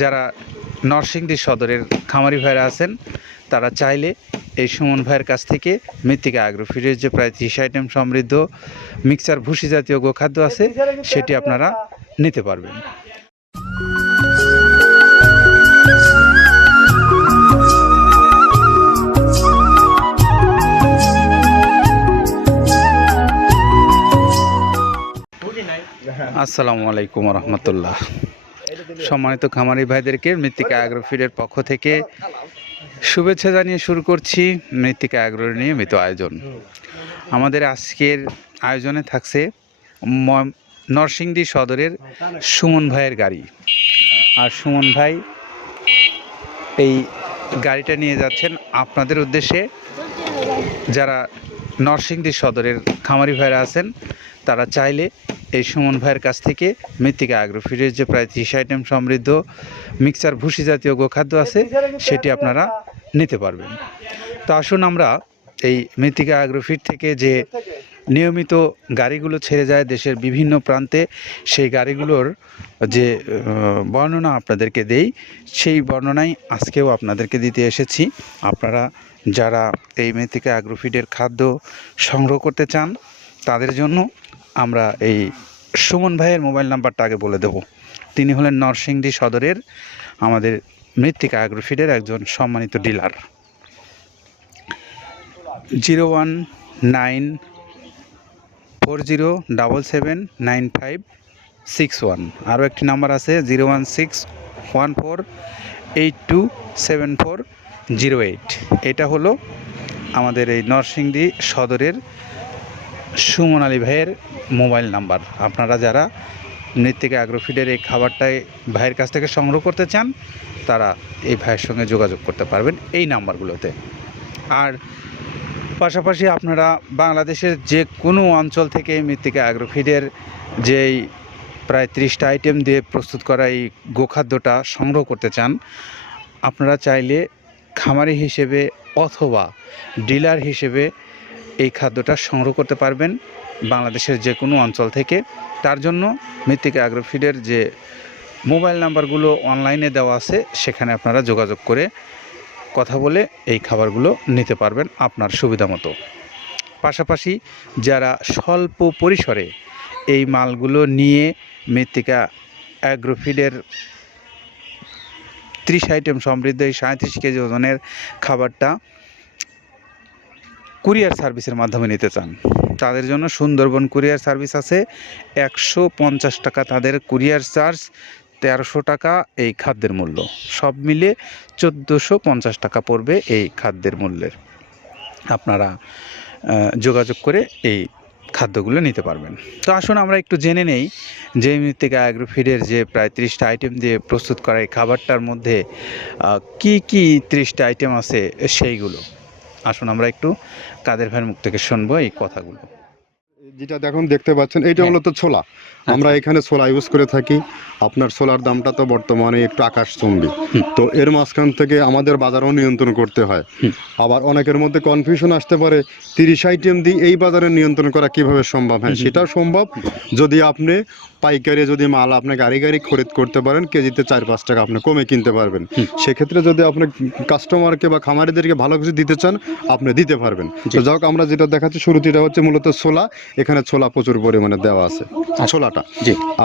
যারা নরসিংদী সদরের খামারি ভাইরা আছেন তারা চাইলে এই সুমন ভাইয়ের কাছ থেকে মৃত্তিকা অ্যাগ্রোফিডের যে প্রায় 30 আইটেম সমৃদ্ধ মিক্সার ভুসি জাতীয় গোখাদ্য আছে সেটি আপনারা নিতে পারবেন। আসসালামু আলাইকুম রহমতুল্লাহ। সম্মানিত খামারি ভাইদেরকে মৃত্তিকা অ্যাগ্রোফিডের পক্ষ থেকে শুভেচ্ছা জানিয়ে শুরু করছি মৃত্তিকা অ্যাগ্রোর নিয়মিত আয়োজন। আমাদের আজকের আয়োজনে থাকছে নরসিংদী সদরের সুমন ভাইয়ের গাড়ি। আর সুমন ভাই এই গাড়িটা নিয়ে যাচ্ছেন আপনাদের উদ্দেশ্যে। যারা নরসিংদী সদরের খামারি ভাইরা আছেন তারা চাইলে এই সুমন ভাইয়ের কাছ থেকে মৃত্তিকা অ্যাগ্রোফিডের যে প্রায় 30 আইটেম সমৃদ্ধ মিক্সার ভুসি জাতীয় গোখাদ্য আছে সেটি আপনারা নিতে পারবেন। তো আসুন আমরা এই মৃত্তিকা অ্যাগ্রোফিড থেকে যে নিয়মিত গাড়িগুলো ছেড়ে যায় দেশের বিভিন্ন প্রান্তে, সেই গাড়িগুলোর যে বর্ণনা আপনাদেরকে দেই, সেই বর্ণনাই আজকেও আপনাদেরকে দিতে এসেছি। আপনারা যারা এই মৃত্তিকা অ্যাগ্রোফিডের খাদ্য সংগ্রহ করতে চান তাদের জন্য আমরা এই সুমন ভাইয়ের মোবাইল নাম্বারটা আগে বলে দেব। তিনি হলেন নরসিংদী সদরের আমাদের মৃত্তিকা অ্যাগ্রোফিডের একজন সম্মানিত ডিলার। 01940779561। আরও একটি নাম্বার আছে 01614827408। এটা হলো আমাদের এই নরসিংদী সদরের সুমন আলী ভাইয়ের মোবাইল নাম্বার। আপনারা যারা মৃত্তিকা অ্যাগ্রোফিডের এই খাবারটাই ভাইয়ের কাছ থেকে সংগ্রহ করতে চান তারা এই ভাইয়ের সঙ্গে যোগাযোগ করতে পারবেন এই নাম্বারগুলোতে। আর পাশাপাশি আপনারা বাংলাদেশের যে কোনো অঞ্চল থেকে মৃত্তিকা অ্যাগ্রোফিডের যেই প্রায় 30টা আইটেম দিয়ে প্রস্তুত করা এই গোখাদ্যটা সংগ্রহ করতে চান, আপনারা চাইলে খামারি হিসেবে অথবা ডিলার হিসেবে এই খাদ্যটা সংগ্রহ করতে পারবেন বাংলাদেশের যে কোনো অঞ্চল থেকে। তার জন্য মৃত্তিকা অ্যাগ্রোফিডের যে মোবাইল নাম্বারগুলো অনলাইনে দেওয়া আছে সেখানে আপনারা যোগাযোগ করে কথা বলে এই খাবারগুলো নিতে পারবেন আপনার সুবিধা মতো। পাশাপাশি যারা স্বল্প পরিসরে এই মালগুলো নিয়ে মৃত্তিকা অ্যাগ্রোফিডের 30 আইটেম সমৃদ্ধ এই 37 কেজি ওজনের খাবারটা কুরিয়ার সার্ভিসের মাধ্যমে নিতে চান, তাদের জন্য সুন্দরবন কুরিয়ার সার্ভিস আছে। 150 টাকা তাদের কুরিয়ার চার্জ, 1300 টাকা এই খাদ্যের মূল্য, সব মিলে 1450 টাকা পড়বে এই খাদ্যের মূল্যের। আপনারা যোগাযোগ করে এই খাদ্যগুলো নিতে পারবেন। তো আসুন আমরা একটু জেনে নেই যে মৃত্তিকা অ্যাগ্রোফিডের যে প্রায় 30টা আইটেম দিয়ে প্রস্তুত করা এই খাবারটার মধ্যে কি কি 30টা আইটেম আছে সেইগুলো। আসুন আমরা একটু কাদের ভাইয়ের মুখ থেকে শুনবো এই কথাগুলো। যেটা দেখতে পাচ্ছেন এইটা হলো তো ছোলা। আমরা এখানে ছোলা ইউজ করে থাকি। আপনার ছোলার দামটা তো বর্তমানে একটু আকাশচুম্বী, তো এর মাঝখান থেকে আমাদের বাজারও নিয়ন্ত্রণ করতে হয়। আবার অনেকের মধ্যে কনফিউশন আসতে পারে 30 আইটেম দিয়ে এই বাজারে নিয়ন্ত্রণ করা কিভাবে সম্ভব। হ্যাঁ, সেটাও সম্ভব যদি আপনি পাইকারি যদি মাল আপনি গাড়ি খরিদ করতে পারেন, কেজিতে 4-5 টাকা আপনি কমে কিনতে পারবেন। সেক্ষেত্রে যদি আপনি কাস্টমারকে বা খামারিদেরকে ভালো কিছু দিতে চান আপনি দিতে পারবেন। তো যাই হোক, আমরা যেটা দেখাচ্ছি শুরুতে এটা হচ্ছে মূলত ছোলা। এখানে ছোলা প্রচুর পরিমাণে দেওয়া আছে ছোলাটা।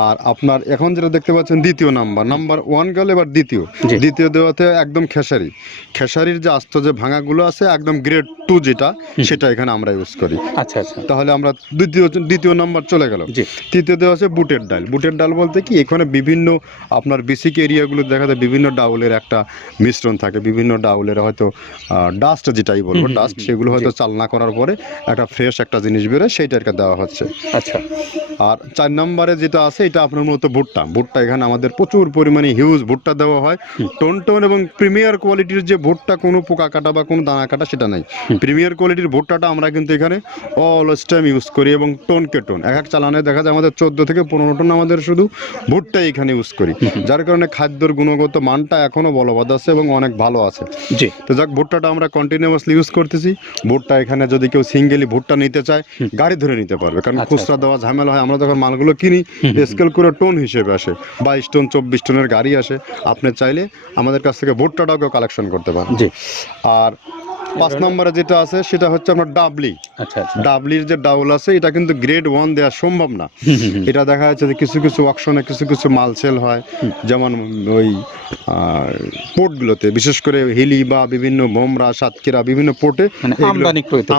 আর আপনার এখন যেটা দেখতে পাচ্ছেন দ্বিতীয় নাম্বার 1 গেল, এবার দ্বিতীয় দেওয়াতে একদম খেসারির যে আস্ত যে ভাঙাগুলো আছে একদম গ্রেড 2 যেটা, সেটা এখানে আমরা ইউজ করি। আচ্ছা আচ্ছা, তাহলে আমরা দ্বিতীয় নাম্বার চলে গেল। তৃতীয় দেওয়া আছে বুটের ডাল বলতে কি, এখানে বিভিন্ন আপনার বেসিক এরিয়াগুলো দেখা যায় বিভিন্ন ডাউলের একটা মিশ্রণ থাকে, বিভিন্ন ডাউলের হয়তো ডাস্ট যেটাই বলবো ডাস্ট, সেগুলো হয়তো চালনা করার পরে একটা ফ্রেশ একটা জিনিস বেরোয়, সেইটাকে দেওয়া হচ্ছে। আচ্ছা, আর 4 নম্বরে যেটা আছে এটা আপনার মূলত ভুট্টা এখানে আমাদের প্রচুর পরিমাণে হিউজ ভুট্টা দেওয়া হয়। টোন এবং প্রিমিয়ার কোয়ালিটির যে ভুট্টা, কোনো পোকা কাটা বা কোনো দানা কাটা সেটা নাই। প্রিমিয়ার কোয়ালিটির ভুট্টাটা আমরা কিন্তু এখানে অলওয়েজ টাইম ইউজ করি এবং টোনকে টোন এক চালানে দেখা যায় আমাদের 14 থেকে 15 টন আমাদের শুধু ভুট্টা এখানে ইউজ করি, যার কারণে খাদ্যের গুণগত মানটা এখনো বলবৎ আছে এবং অনেক ভালো আছে। জি, তো যাক, ভুট্টাটা আমরা কন্টিনিউয়াসলি ইউজ করতেছি। ভুট্টা এখানে যদি কেউ সিঙ্গেলি ভুট্টা নিতে চায় গাড়ি ধরে নিতে পারবে, কারণ খুচরা দেওয়া ঝামেলা হয়। আমরা যখন মালগুলো কিনি স্কেল করে টন হিসেবে আসে, 22 টন 24 টনের গাড়ি আসে। আপনি চাইলে আমাদের কাছ থেকে ভুট্টাটাও কালেকশন করতে পারেন। জি। আর 5 নম্বরে যেটা আছে সেটা হচ্ছে আপনার ডাবলি। আচ্ছা আচ্ছা। ডাবলির যে ডাউল আছে এটা কিন্তু গ্রেড 1 দেওয়া সম্ভব না। এটা দেখা যাচ্ছে যে কিছু কিছু অকশনে কিছু কিছু মাল সেল হয়, যেমন ওই পোর্টগুলোতে, বিশেষ করে হিলি বা বিভিন্ন বোমরা, সাতক্ষীরা বিভিন্ন পোর্টে মানে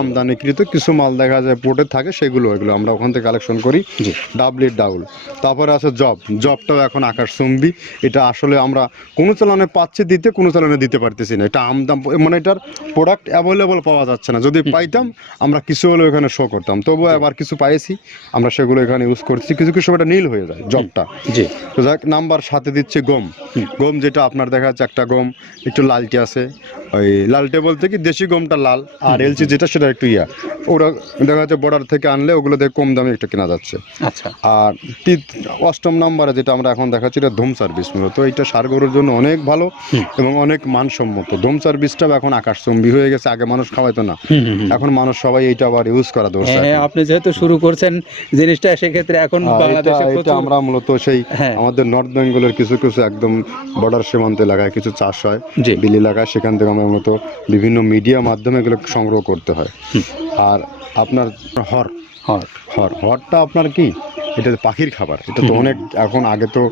আমদানিকৃত কিছু মাল দেখা যায় পোর্টে থাকে, সেগুলো এগুলো আমরা ওখান থেকে কালেকশন করি। ডাবলির ডাউল। তারপরে আছে জবটাও এখন আকাশচুম্বী। এটা আসলে আমরা কোনো চালানে পাচ্ছি দিতে, কোনো চালানে দিতে পারতেছি না। এটা আমদাম, মানে এটার প্রোডাক্ট অ্যাভেলেবল পাওয়া যাচ্ছে না। যদি পাইতাম আমরা কিছু হলেও এখানে শো করতাম, তবুও আবার কিছু পাইছি, আমরা সেগুলো এখানে ইউজ করছি। কিছু কিছু সময় নীল হয়ে যায় জবটা। জি। তো যাক, নাম্বার সাথে দিচ্ছে গম। গম যেটা আপনার দেখা যাচ্ছে একটা গম একটু লালটে আছে, ওই লালটে বলতে কি দেশি গমটা লাল, আর এলচি যেটা সেটা একটু ওরা দেখা যাচ্ছে বর্ডার থেকে আনলে ওগুলো থেকে কম দামে একটু কেনা যাচ্ছে। আচ্ছা। আর 8ম নম্বরে যেটা আমরা এখন দেখাচ্ছি এটা ধুম সার্ভিস। মূলত এটা ষাঁড় গরুর জন্য অনেক ভালো এবং অনেক মানসম্মত। ধুম সার্ভিসটা এখন আকাশচুম্বী হয়ে গেছে। আগে মানুষ খাওয়াইতো না, এখন মানুষ সবাই এইটা আবার ইউজ করা দরকার। হ্যাঁ, আপনি যেহেতু শুরু করছেন জিনিসটা, সেক্ষেত্রে এখন বাংলাদেশে এটা আমরা মূলত সেই আমাদের নর্থ বেঙ্গলের কিছু কিছু একদম বর্ডার সীমান্ত এলাকায় কিছু চাষ হয়, বিল এলাকায়, সেখান থেকে আমরা মূলত বিভিন্ন মিডিয়া মাধ্যমে এগুলো সংগ্রহ করতে হয়। আর আপনার হরটা আপনার কি, এটা পাখির খাবার। এটা তো অনেক এখন, আগে তো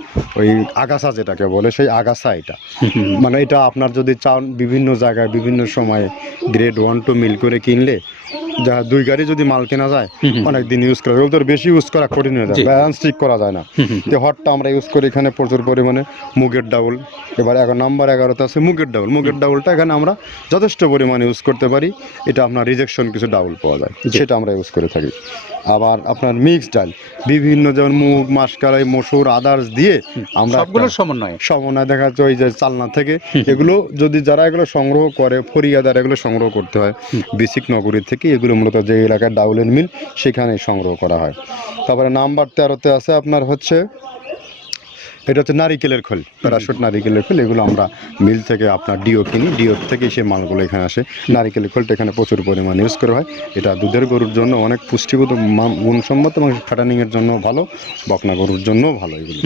ওই আগাছা যেটাকে বলে সেই আগাছা এটা, মানে এটা আপনার যদি চান বিভিন্ন জায়গায় বিভিন্ন সময়ে গ্রেড 1 2 মিল করে কিনলে যা 2 গাড়ি যদি মাল কেনা যায় অনেক দিন ইউজ করা যায়। ওদের বেশি ইউজ করা কঠিন হয়ে যায়, ব্যালেন্স ঠিক করা যায় না। তো হটটা আমরা ইউজ করি এখানে প্রচুর পরিমাণে। মুগের ডাউল, এবার নাম্বার 11তে আছে মুগের ডাউল। মুগের ডাউলটা এখানে আমরা যথেষ্ট পরিমাণে ইউজ করতে পারি। এটা আপনার রিজেকশন কিছু ডাউল পাওয়া যায়, সেটা আমরা ইউজ করে থাকি। আবার আপনার মিক্স ডাল, বিভিন্ন যেমন মুগ, মাসকলাই, মসুর, আদার্স দিয়ে আমরা সবগুলোর সমন্বয় দেখা যাচ্ছে ওই যে চালনা থেকে এগুলো যদি যারা এগুলো সংগ্রহ করে, ফরিয়াদার এগুলো সংগ্রহ করতে হয় বিসিক নগরী থেকে। এগুলো মূলত যে এলাকার ডাউলের মিল সেখানে সংগ্রহ করা হয়। তারপরে নাম্বার 13তে আছে আপনার হচ্ছে, এটা হচ্ছে নারিকেলের খোল, প্যারাশুট নারিকেলের খোল। এগুলো আমরা মিল থেকে আপনার ডিও কিনি, ডিও থেকে সেই মালগুলো এখানে আসে। নারিকেলের খোলটা এখানে প্রচুর পরিমাণে ইউজ করা হয়। এটা দুধের গরুর জন্য অনেক পুষ্টিগত গুণসম্মত এবং ফ্যাটানিংয়ের জন্য ভালো, বকনা গরুর জন্যও ভালো এগুলো।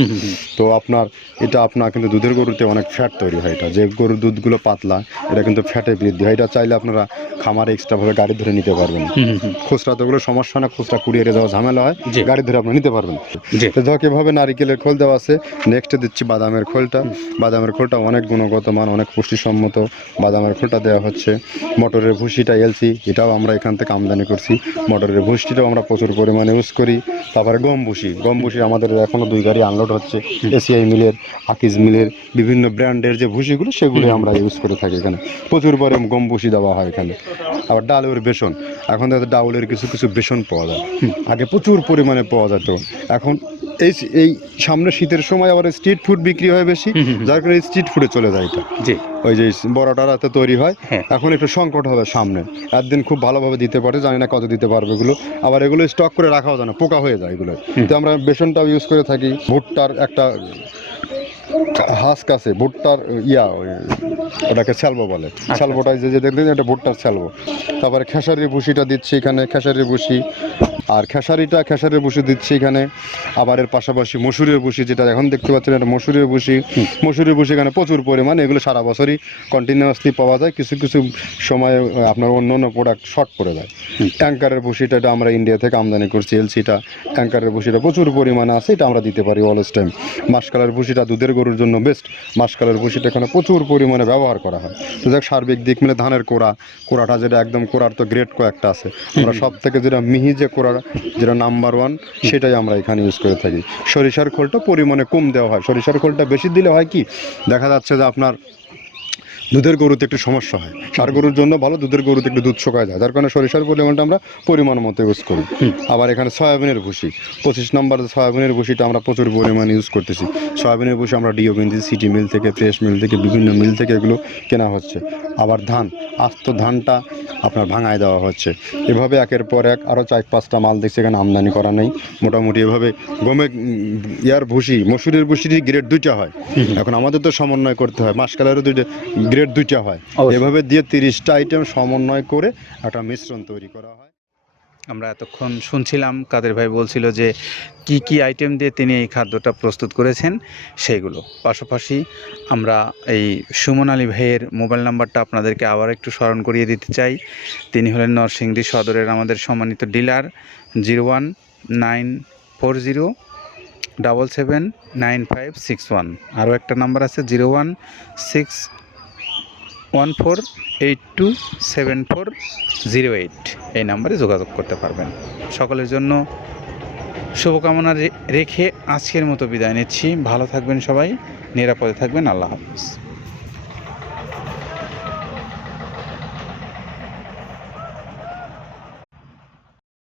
তো আপনার এটা আপনার কিন্তু দুধের গরুতে অনেক ফ্যাট তৈরি হয়। এটা যে গরুর দুধগুলো পাতলা, এটা কিন্তু ফ্যাটে বৃদ্ধি হয়। এটা চাইলে আপনারা খামারে এক্সট্রাভাবে গাড়ি ধরে নিতে পারবেন। খুচরা তো ওগুলো সমস্যা না, খুচরা কুরিয়ারে যাওয়া ঝামেলা হয়, গাড়ি ধরে আপনি নিতে পারবেন। তো ধর এভাবে নারিকেলের খোল দেওয়া আছে। নেক্সটে দিচ্ছি বাদামের খোলটা। বাদামের খোলটা অনেক গুণগত মান, অনেক পুষ্টিসম্মত। বাদামের খোলটা দেওয়া হচ্ছে। মটরের ভুসিটা এলসি, এটাও আমরা এখান থেকে আমদানি করছি। মটরের ভুসিটাও আমরা প্রচুর পরিমাণে ইউজ করি। তারপরে গম ভুসি আমাদের এখনও 2 গাড়ি আনলোড হচ্ছে। এসিআই মিলের, আকিজ মিলের বিভিন্ন ব্র্যান্ডের যে ভুসিগুলো সেগুলো আমরা ইউজ করে থাকি। এখানে প্রচুর পরিমাণে গম ভুসি দেওয়া হয় এখানে। আবার ডালের বেসন, এখন দেখা ডাউলের কিছু কিছু বেসন পাওয়া যায়। আগে প্রচুর পরিমাণে পাওয়া যেত, এখন এই সামনে শীতের সময় আবার স্ট্রিট ফুড বিক্রি হয় বেশি, যার কারণে স্ট্রিট ফুডে চলে যায় এটা। ওই যে বড়টা রাতে তৈরি হয়, এখন একটু সংকট হবে সামনে। একদিন খুব ভালোভাবে দিতে পারে, জানি না কত দিতে পারবে এগুলো। আবার এগুলো স্টক করে রাখাও যায় না, পোকা হয়ে যায় এগুলো। তো আমরা বেসনটাও ইউজ করে থাকি। ভুট্টার একটা হাস্ক আছে, ভুট্টার ওটাকে স্যালবো বলে। স্যালবোটাই যে দেখবেন এটা ভুট্টার স্যালবো। তারপরে খেসারির ভুসিটা দিচ্ছি এখানে, খেসারির ভুসি। আর খেসারির ভুসি দিচ্ছি এখানে। আবার এর পাশাপাশি মসুরের ভুসি, যেটা এখন দেখতে পাচ্ছেন এটা মসুরের ভুসি। মসুরের ভুসি এখানে প্রচুর পরিমাণে, এগুলো সারা বছরই কন্টিনিউয়াসলি পাওয়া যায়। কিছু কিছু সময়ে আপনার অন্য অন্য প্রোডাক্ট শর্ট পড়ে যায়। ট্যাঙ্কারের ভুসিটা এটা আমরা ইন্ডিয়া থেকে আমদানি করছি, এলসিটা। ট্যাঙ্কারের ভুসিটা প্রচুর পরিমাণে আছে, এটা আমরা দিতে পারি অলওয়েজ টাইম। মাসকালের ভুসিটা দুধের গরুর জন্য বেস্ট। মাসকালের ভুসিটা এখানে প্রচুর পরিমাণে ব্যবহার করা হয়। তো যাক, সার্বিক দিক মিলে ধানের কোড়াটা যেটা একদম, কোড়ার তো গ্রেড কয়েকটা আছে, আমরা সব থেকে যেটা মিহি যে কোড়া, যেটা নাম্বার 1, সেটাই আমরা এখানে ইউজ করে থাকি। সরিষার খোলটা পরিমাণে কম দেওয়া হয়। সরিষার খোলটা বেশি দিলে হয় কি, দেখা যাচ্ছে যে আপনার দুধের গরুতে একটু সমস্যা হয়। ষাঁড় গরুর জন্য ভালো, দুধের গরুতে একটু দুধ শুকায় যায়, যার কারণে সরিষার পরিমাণটা আমরা পরিমাণ মতো ইউজ করি। আবার এখানে সয়াবিনের ভুসি, 25 নম্বর সয়াবিনের ভুসিটা আমরা প্রচুর পরিমাণে ইউজ করতেছি। সয়াবিনের ভুসি আমরা ডিও কিনছি, সিটি মিল থেকে, ফ্রেশ মিল থেকে, বিভিন্ন মিল থেকে এগুলো কেনা হচ্ছে। আবার ধান, আস্ত ধানটা আপনার ভাঙায় দেওয়া হচ্ছে। এভাবে একের পর এক আরও 4-5টা মাল দেখছি এখানে আমদানি করা নেই। মোটামুটি এভাবে গমে ভুসি, মসুরের ভুসির গ্রেড 2টা হয়। এখন আমাদের তো সমন্বয় করতে হয়, মাসকালেরও গ্রেড 2টা হয়। এভাবে দিয়ে 30টা আইটেম সমন্বয় করে একটা মিশ্রণ তৈরি করা হয়। আমরা এতক্ষণ শুনছিলাম কাদের ভাই বলছিল যে কি কি আইটেম দিয়ে তিনি এই খাদ্যটা প্রস্তুত করেছেন সেইগুলো। পাশাপাশি আমরা এই সুমন আলী ভাইয়ের মোবাইল নাম্বারটা আপনাদেরকে আবার একটু স্মরণ করিয়ে দিতে চাই। তিনি হলেন নরসিংদী সদরের আমাদের সম্মানিত ডিলার। 01940779561। আরও একটা নাম্বার আছে 01614827408। এই নাম্বারে যোগাযোগ করতে পারবেন। সকলের জন্য শুভকামনা রেখে আজকের মতো বিদায় নিচ্ছি। ভালো থাকবেন সবাই, নিরাপদে থাকবেন। আল্লাহ হাফিজ।